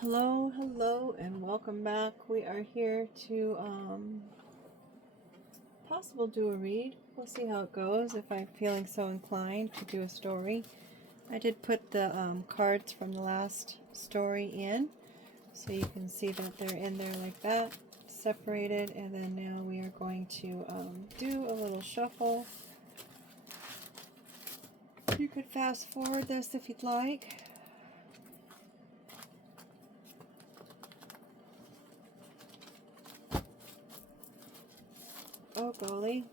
Hello, hello, and welcome back. We are here to possible do a read. We'll see how it goes if I'm feeling so inclined to do a story. I did put the cards from the last story in, so you can see that they're in there like that, separated, and then now we are going to do a little shuffle. You could fast forward this if you'd like. Oh golly.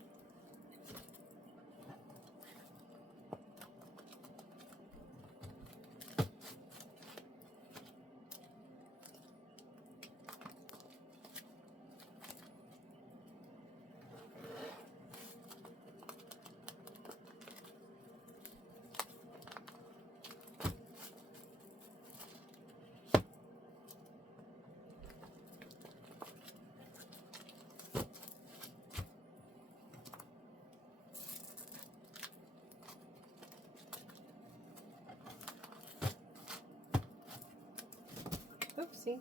Oopsie.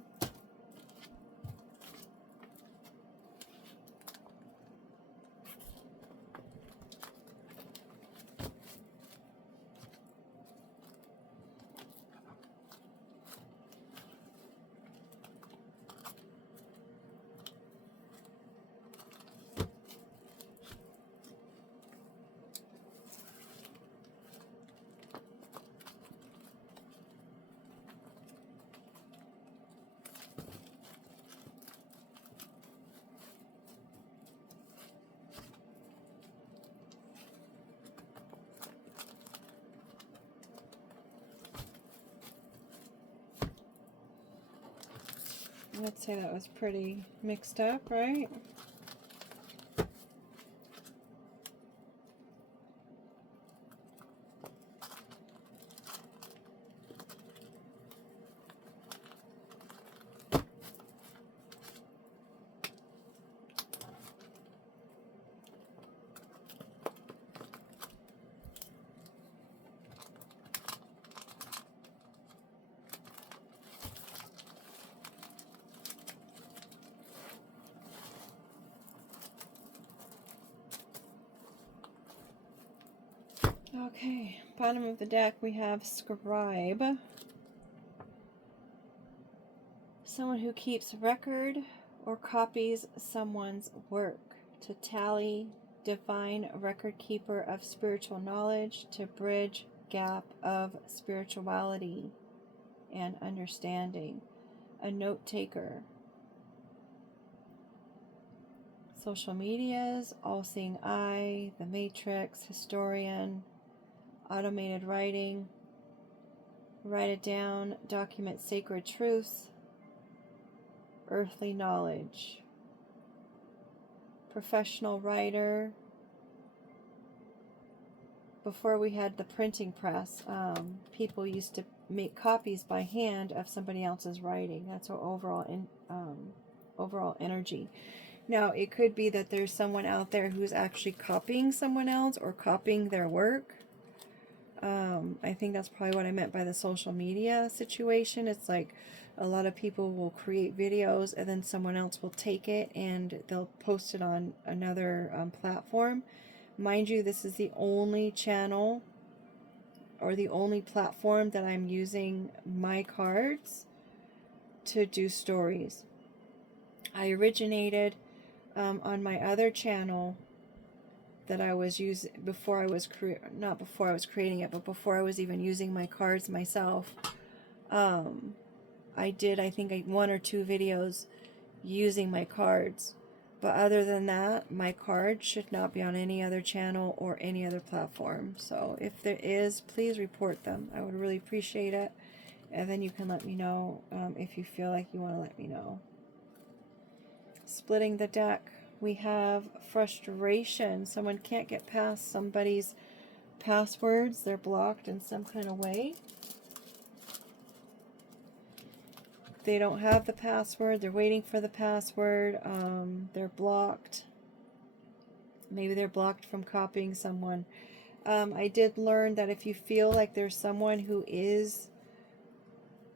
Let's say that was pretty mixed up, right? Okay, bottom of the deck we have Scribe. Someone who keeps record or copies someone's work. To tally, divine record keeper of spiritual knowledge, to bridge gap of spirituality and understanding. A note taker. Social medias, all-seeing eye, the matrix, historian, automated writing, write it down, document sacred truths, earthly knowledge, professional writer. Before we had the printing press, people used to make copies by hand of somebody else's writing. That's our overall energy. Now, it could be that there's someone out there who's actually copying someone else or copying their work. I think that's probably what I meant by the social media situation. It's like a lot of people will create videos and then someone else will take it and they'll post it on another platform. Mind you, this is the only channel or the only platform that I'm using my cards to do stories. I originated on my other channel that I was using before I was not before I was creating it, but before I was even using my cards myself. I did, I think, one or two videos using my cards, but other than that, my cards should not be on any other channel or any other platform. So if there is, please report them. I would really appreciate it, and then you can let me know if you feel like you want to let me know. Splitting the deck, we have frustration. Someone can't get past somebody's passwords. They're blocked in some kind of way. They don't have the password. They're waiting for the password. They're blocked. Maybe they're blocked from copying someone. I did learn that if you feel like there's someone who is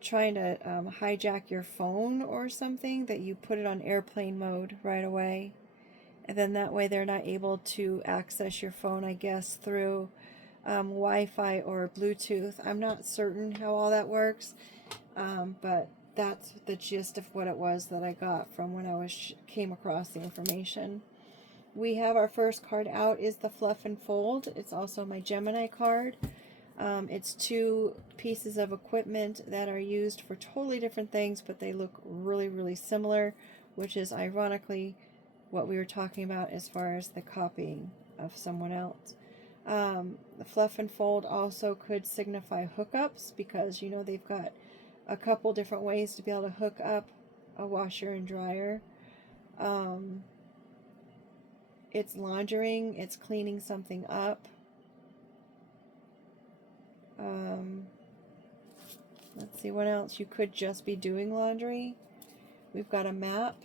trying to hijack your phone or something, that you put it on airplane mode right away. And then that way they're not able to access your phone, I guess, through Wi-Fi or Bluetooth. I'm not certain how all that works, but that's the gist of what it was that I got from when I came across the information. We have our first card out is the Fluff and Fold. It's also my Gemini card. It's two pieces of equipment that are used for totally different things, but they look really, really similar, which is ironically what we were talking about as far as the copying of someone else. The Fluff and Fold also could signify hookups, because, you know, they've got a couple different ways to be able to hook up a washer and dryer. It's laundering, it's cleaning something up. Let's see what else. You could just be doing laundry. We've got a map,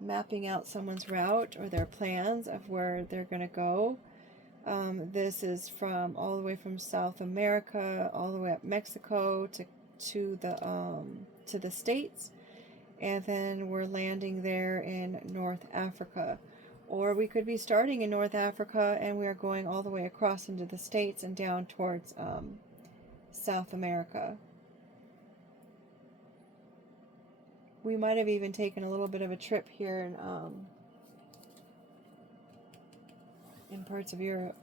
mapping out someone's route or their plans of where they're going to go. This is from all the way from South America, all the way up Mexico to the States, and then we're landing there in North Africa. Or we could be starting in North Africa and we are going all the way across into the States and down towards South America. We might have even taken a little bit of a trip here in parts of Europe.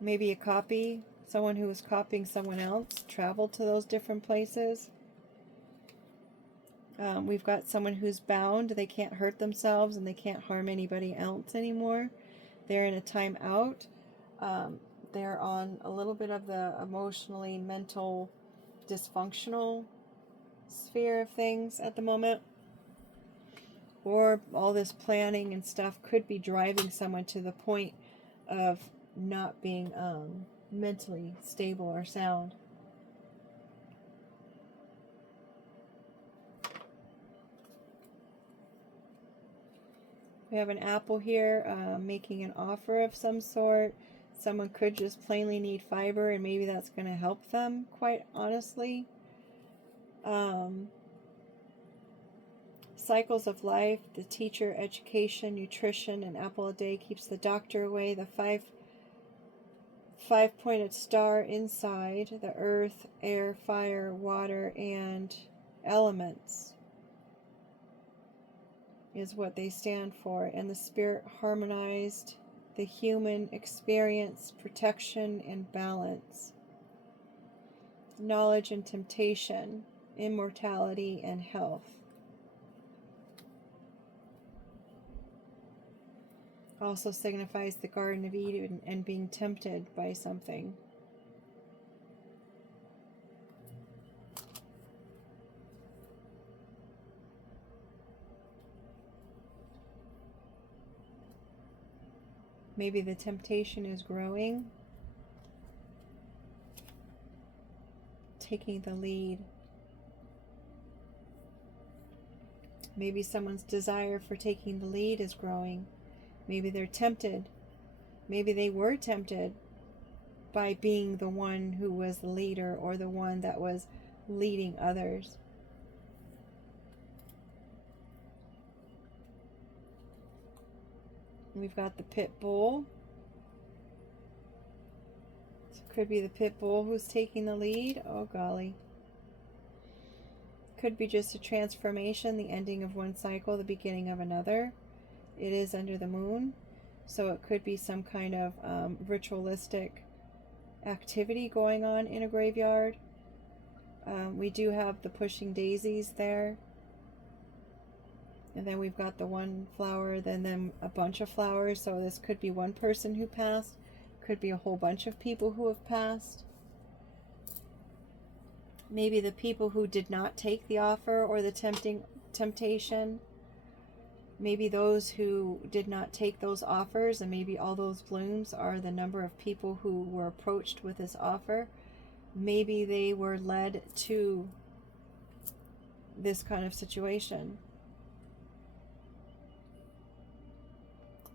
Maybe a copy, someone who was copying someone else, traveled to those different places. We've got someone who's bound. They can't hurt themselves and they can't harm anybody else anymore. They're in a time out. They're on a little bit of the emotionally, mental, dysfunctional sphere of things at the moment. Or all this planning and stuff could be driving someone to the point of not being mentally stable or sound. We have an apple here, making an offer of some sort. Someone could just plainly need fiber, and maybe that's going to help them, quite honestly. Cycles of life, the teacher, education, nutrition, an apple a day keeps the doctor away. The five-pointed star inside, the earth, air, fire, water, and elements is what they stand for. And the spirit harmonized, the human experience, protection, and balance. Knowledge and temptation, immortality, and health. Also signifies the Garden of Eden and being tempted by something. Maybe the temptation is growing, taking the lead. Maybe someone's desire for taking the lead is growing. Maybe they're tempted. Maybe they were tempted by being the one who was the leader or the one that was leading others. We've got the pit bull. So it could be the pit bull who's taking the lead. Oh, golly. Could be just a transformation, the ending of one cycle, the beginning of another. It is under the moon, so it could be some kind of ritualistic activity going on in a graveyard. We do have the pushing daisies there. And then we've got the one flower, then a bunch of flowers. So this could be one person who passed. Could be a whole bunch of people who have passed. Maybe the people who did not take the offer or the temptation. Maybe those who did not take those offers, and maybe all those blooms are the number of people who were approached with this offer. Maybe they were led to this kind of situation.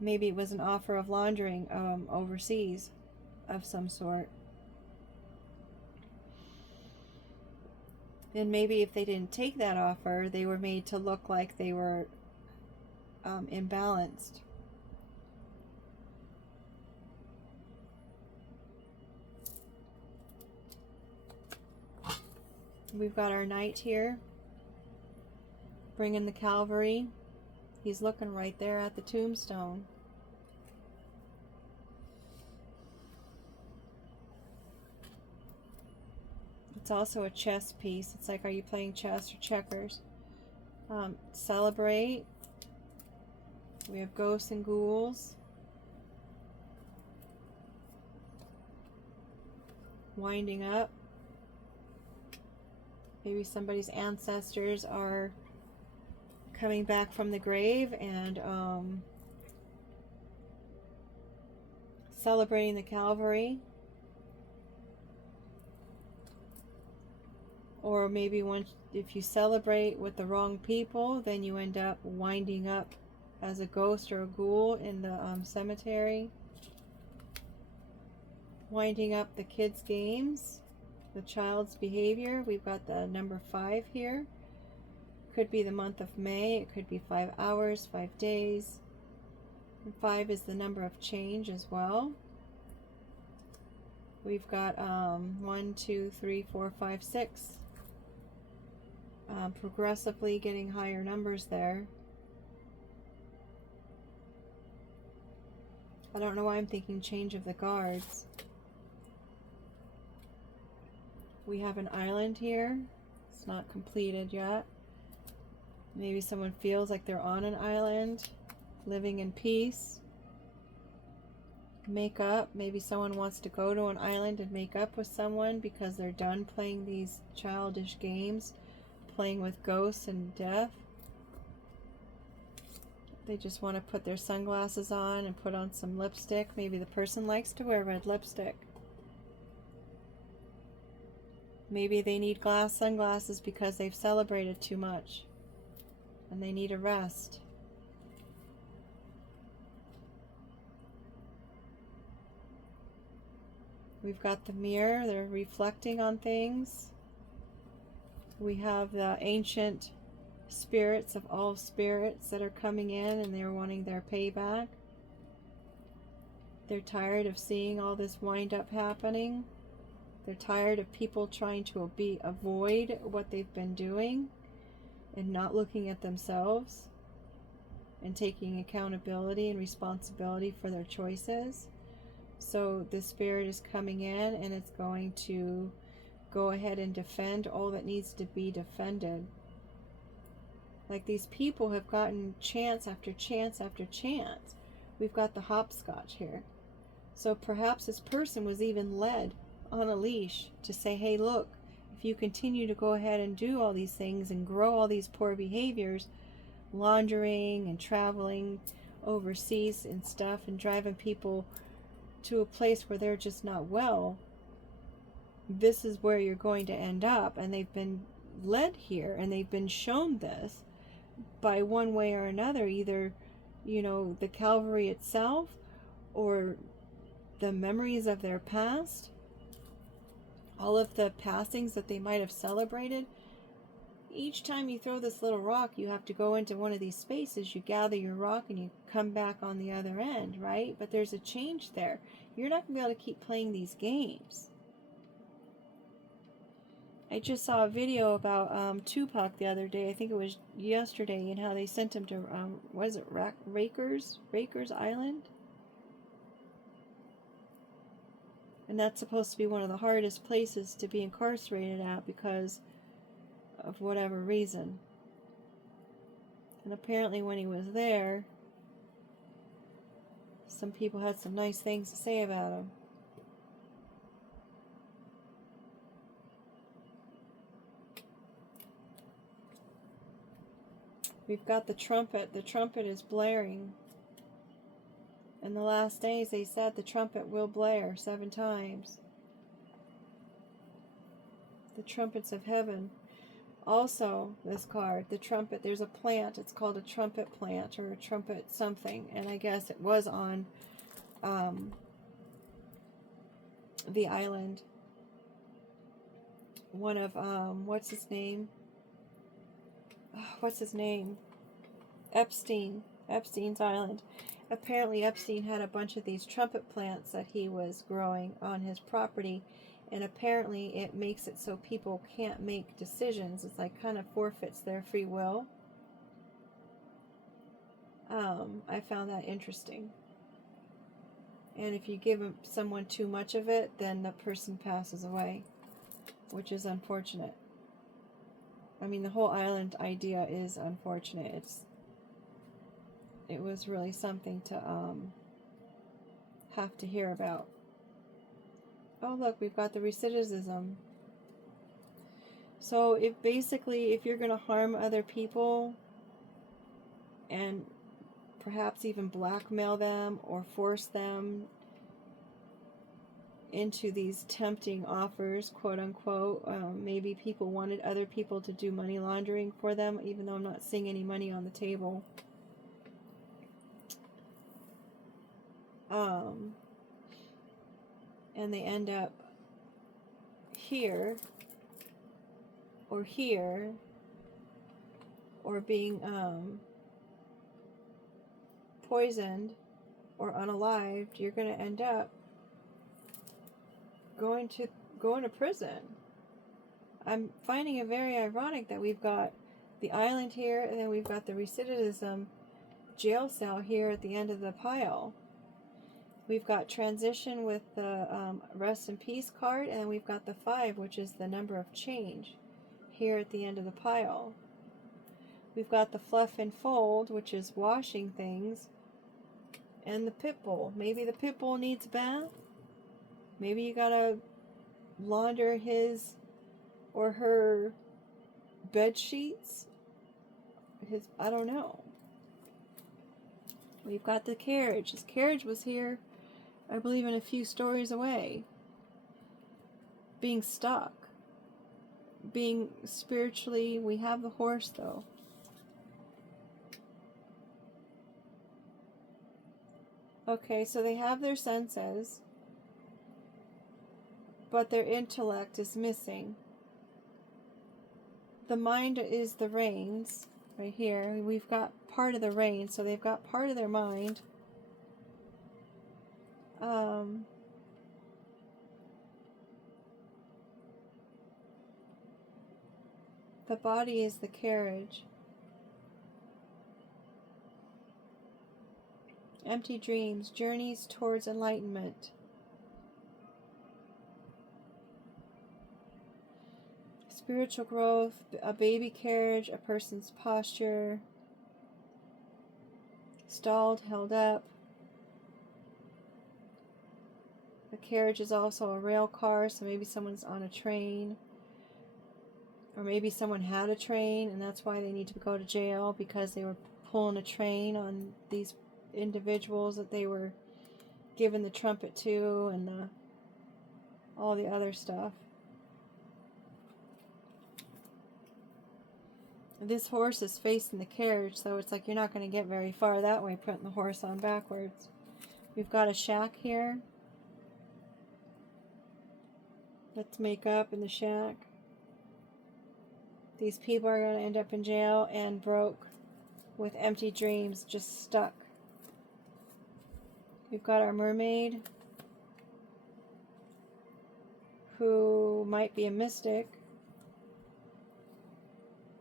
Maybe it was an offer of laundering overseas of some sort. And maybe if they didn't take that offer, they were made to look like they were imbalanced. We've got our knight here, bringing the cavalry. He's looking right there at the tombstone. It's also a chess piece. It's like, are you playing chess or checkers? Celebrate. We have ghosts and ghouls. Winding up. Maybe somebody's ancestors are coming back from the grave and celebrating the Calvary. Or maybe if you celebrate with the wrong people, then you end up winding up as a ghost or a ghoul in the cemetery. Winding up the kids' games, the child's behavior. We've got the number 5 here. Could be the month of May. It could be 5 hours, 5 days. And 5 is the number of change as well. We've got 1, 2, 3, 4, 5, 6. Progressively getting higher numbers there. I don't know why I'm thinking change of the guards. We have an island here. It's not completed yet. Maybe someone feels like they're on an island, living in peace. Make up. Maybe someone wants to go to an island and make up with someone because they're done playing these childish games, playing with ghosts and death. They just want to put their sunglasses on and put on some lipstick. Maybe the person likes to wear red lipstick. Maybe they need glass sunglasses because they've celebrated too much and they need a rest. We've got the mirror. They're reflecting on things. We have the ancient spirits of all spirits that are coming in and they're wanting their payback. They're tired of seeing all this wind up happening. They're tired of people trying to avoid what they've been doing and not looking at themselves and taking accountability and responsibility for their choices. So the spirit is coming in and it's going to go ahead and defend all that needs to be defended. Like, these people have gotten chance after chance after chance. We've got the hopscotch here. So perhaps this person was even led on a leash to say, hey, look, if you continue to go ahead and do all these things and grow all these poor behaviors, laundering and traveling overseas and stuff and driving people to a place where they're just not well, this is where you're going to end up. And they've been led here and they've been shown this by one way or another, either, you know, the Calvary itself or the memories of their past, all of the passings that they might have celebrated. Each time you throw this little rock, you have to go into one of these spaces, you gather your rock and you come back on the other end, right? But there's a change there. You're not going to be able to keep playing these games. I just saw a video about Tupac the other day. I think it was yesterday, and how they sent him to, what is it, Rikers Island? And that's supposed to be one of the hardest places to be incarcerated at because of whatever reason. And apparently when he was there, some people had some nice things to say about him. We've got the trumpet. The trumpet is blaring. In the last days, they said the trumpet will blare 7 times. The trumpets of heaven. Also, this card, the trumpet, there's a plant, it's called a trumpet plant or a trumpet something, and I guess it was on the island. One of, what's his name? What's his name? Epstein's island. Apparently Epstein had a bunch of these trumpet plants that he was growing on his property, and apparently it makes it so people can't make decisions. It's like kind of forfeits their free will. I found that interesting. And if you give someone too much of it, then the person passes away, which is unfortunate. I mean, the whole island idea is unfortunate. It was really something to have to hear about. Oh, look, we've got the recidivism. So if you're going to harm other people and perhaps even blackmail them or force them into these tempting offers, quote unquote, maybe people wanted other people to do money laundering for them, even though I'm not seeing any money on the table. And they end up here or here, or being poisoned or unalived, you're going to end up going to prison. I'm finding it very ironic that we've got the island here, and then we've got the recidivism jail cell here at the end of the pile. We've got transition with the rest in peace card, and then we've got the 5, which is the number of change, here at the end of the pile. We've got the fluff and fold, which is washing things, and the pit bull. Maybe the pit bull needs a bath. Maybe you gotta launder his or her bed sheets. I don't know. We've got the carriage. This carriage was here, I believe, in a few stories away. Being stuck. Being spiritually, we have the horse though. Okay, so they have their senses, but their intellect is missing. The mind is the reins, right here. We've got part of the reins, so they've got part of their mind. The body is the carriage. Empty dreams, journeys towards enlightenment. Spiritual growth, a baby carriage, a person's posture. Stalled, held up. The carriage is also a rail car, so maybe someone's on a train. Or maybe someone had a train and that's why they need to go to jail, because they were pulling a train on these individuals that they were giving the trumpet to, and all the other stuff. This horse is facing the carriage, so it's like you're not going to get very far that way putting the horse on backwards. We've got a shack here. Let's make up in the shack. These people are going to end up in jail and broke with empty dreams, just stuck. We've got our mermaid, who might be a mystic.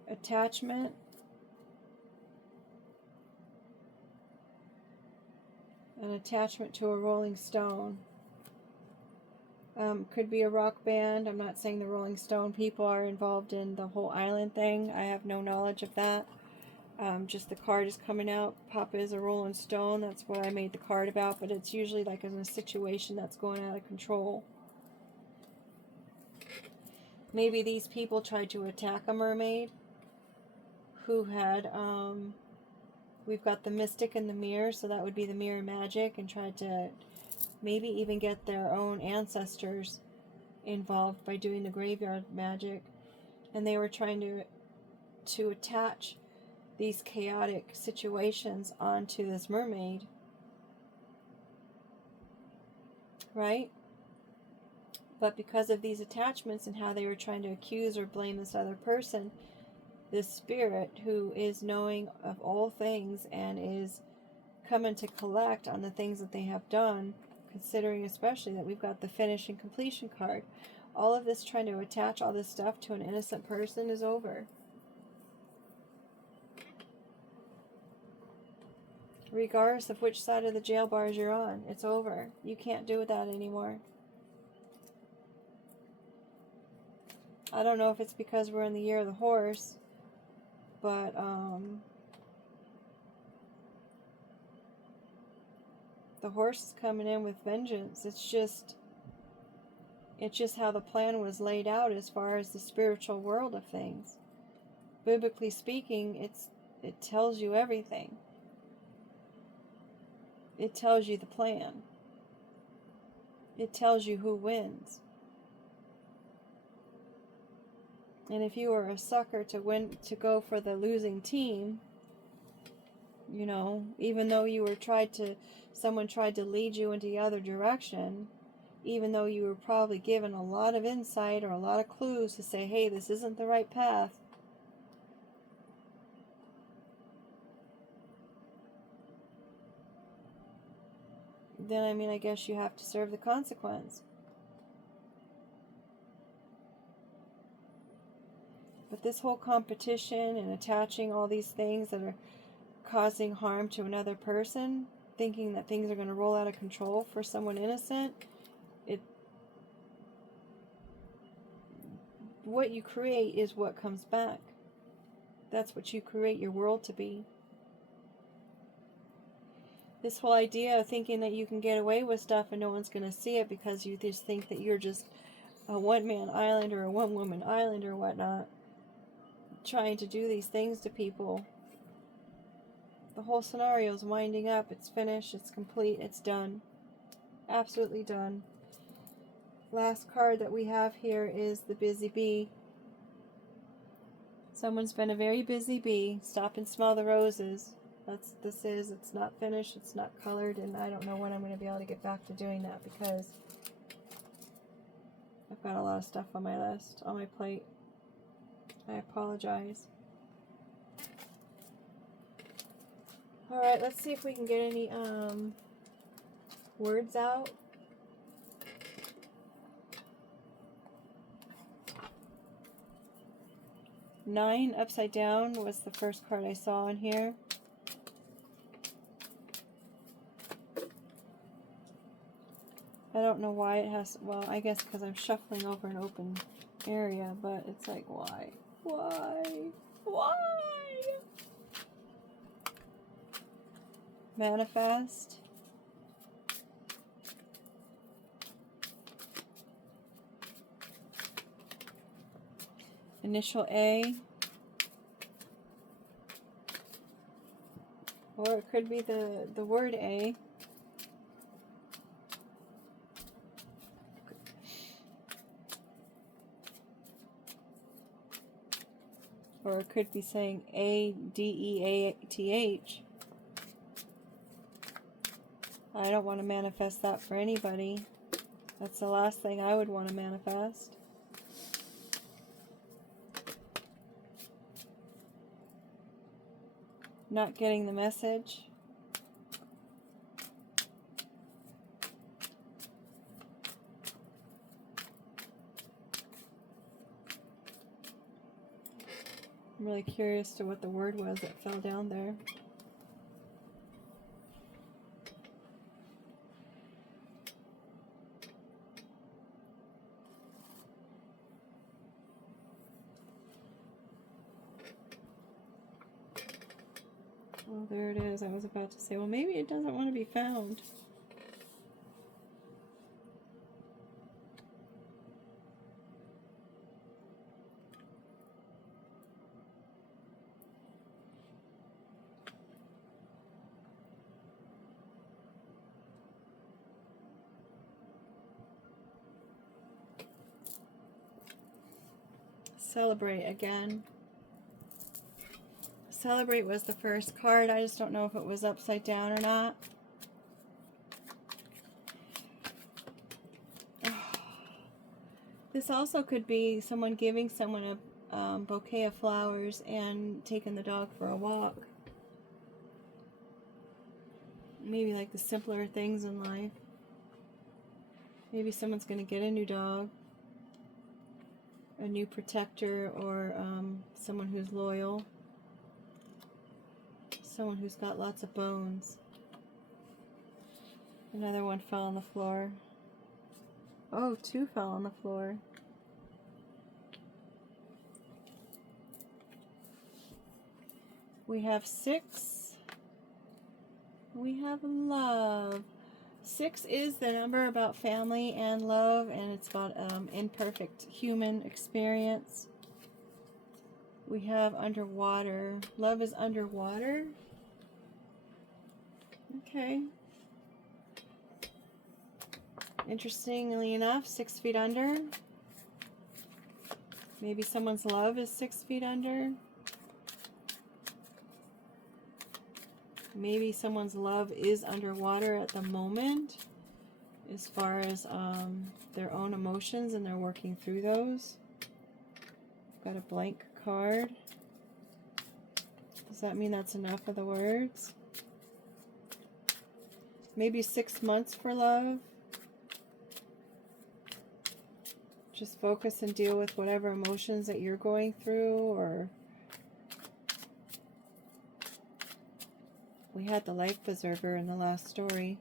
Attachment. An attachment to a rolling stone. Could be a rock band. I'm not saying the Rolling Stone people are involved in the whole island thing. I have no knowledge of that. Just the card is coming out. Papa is a Rolling Stone. That's what I made the card about. But it's usually like in a situation that's going out of control. Maybe these people tried to attack a mermaid who had, we've got the mystic and the mirror, so that would be the mirror magic, and tried to maybe even get their own ancestors involved by doing the graveyard magic. And they were trying to attach these chaotic situations onto this mermaid, right? But because of these attachments and how they were trying to accuse or blame this other person, this spirit who is knowing of all things and is coming to collect on the things that they have done, considering especially that we've got the finish and completion card, all of this trying to attach all this stuff to an innocent person is over. Regardless of which side of the jail bars you're on, it's over. You can't do that anymore. I don't know if it's because we're in the year of the horse, but the horse is coming in with vengeance. It's just how the plan was laid out as far as the spiritual world of things. Biblically speaking, it tells you everything. It tells you the plan. It tells you who wins. And if you are a sucker to go for the losing team, you know, even though someone tried to lead you into the other direction, even though you were probably given a lot of insight or a lot of clues to say, hey, this isn't the right path, then I guess you have to serve the consequence. But this whole competition and attaching all these things that are causing harm to another person, thinking that things are going to roll out of control for someone innocent, what you create is what comes back. That's what you create your world to be. This whole idea of thinking that you can get away with stuff and no one's going to see it because you just think that you're just a one-man island or a one-woman island or whatnot, trying to do these things to people. The whole scenario is winding up. It's finished. It's complete. It's done. Absolutely done. Last card that we have here is the busy bee. Someone's been a very busy bee. Stop and smell the roses. It's not finished. It's not colored. And I don't know when I'm going to be able to get back to doing that because I've got a lot of stuff on my list, on my plate. I apologize. Alright, let's see if we can get any words out. Nine upside down was the first card I saw in here. I don't know why it has, well, I guess because I'm shuffling over an open area, but it's like, why? Why? Why? Manifest. Initial A. Or it could be the word A. Or it could be saying ADEATH. I don't want to manifest that for anybody. That's the last thing I would want to manifest. Not getting the message. I'm really curious to what the word was that fell down there. Oh, there it is. I was about to say, well, maybe it doesn't want to be found. Celebrate again. Celebrate was the first card. I just don't know if it was upside down or not. This also could be someone giving someone a bouquet of flowers and taking the dog for a walk. Maybe like the simpler things in life. Maybe someone's going to get a new dog, a new protector, or someone who's loyal. Someone who's got lots of bones. Another one fell on the floor. Oh, 2 fell on the floor. We have 6. We have love. 6 is the number about family and love, and it's about imperfect human experience. We have underwater. Love is underwater. Okay. Interestingly enough, 6 feet under. Maybe someone's love is 6 feet under. Maybe someone's love is underwater at the moment as far as their own emotions, and they're working through those. Got a blank card. Does that mean that's enough of the words? Maybe 6 months for love. Just focus and deal with whatever emotions that you're going through, or we had the life preserver in the last story.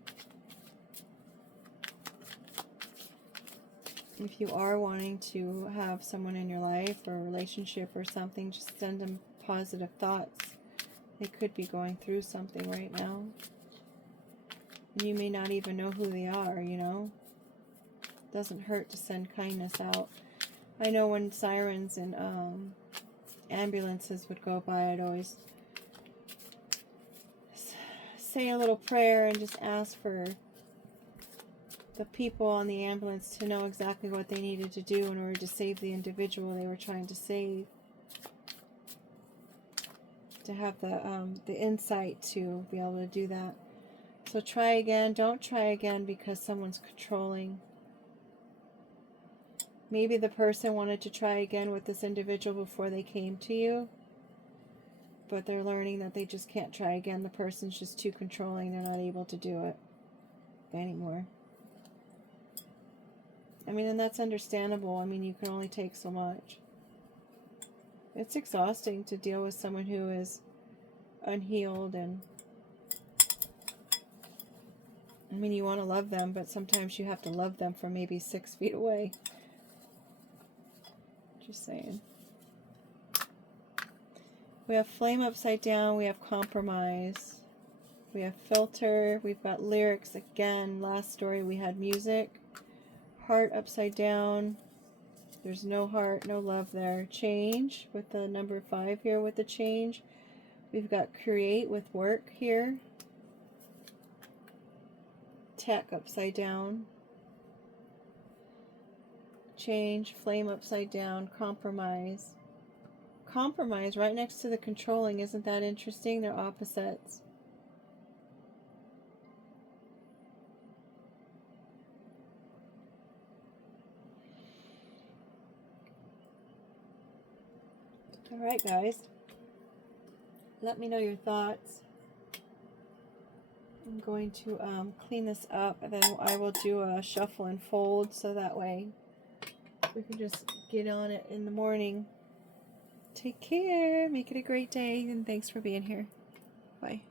If you are wanting to have someone in your life or a relationship or something, just send them positive thoughts. They could be going through something right now. And you may not even know who they are, you know. Doesn't hurt to send kindness out. I know when sirens and ambulances would go by, I'd always say a little prayer and just ask for the people on the ambulance to know exactly what they needed to do in order to save the individual they were trying to save. To have the insight to be able to do that. So try again. Don't try again because someone's controlling. Maybe the person wanted to try again with this individual before they came to you, but they're learning that they just can't try again. The person's just too controlling. They're not able to do it anymore. I mean, and that's understandable. I mean, you can only take so much. It's exhausting to deal with someone who is unhealed, and I mean, you want to love them, but sometimes you have to love them from maybe 6 feet away. Just saying. We have flame upside down. We have compromise. We have filter. We've got lyrics again. Last story we had music. Heart upside down. There's no heart, no love there. Change with the number 5 here with the change. We've got create with work here. Tech upside down. Change, flame upside down, compromise. Compromise right next to the controlling. Isn't that interesting? They're opposites. Alright, guys. Let me know your thoughts. I'm going to clean this up, and then I will do a shuffle and fold so that way we can just get on it in the morning. Take care. Make it a great day, and thanks for being here. Bye.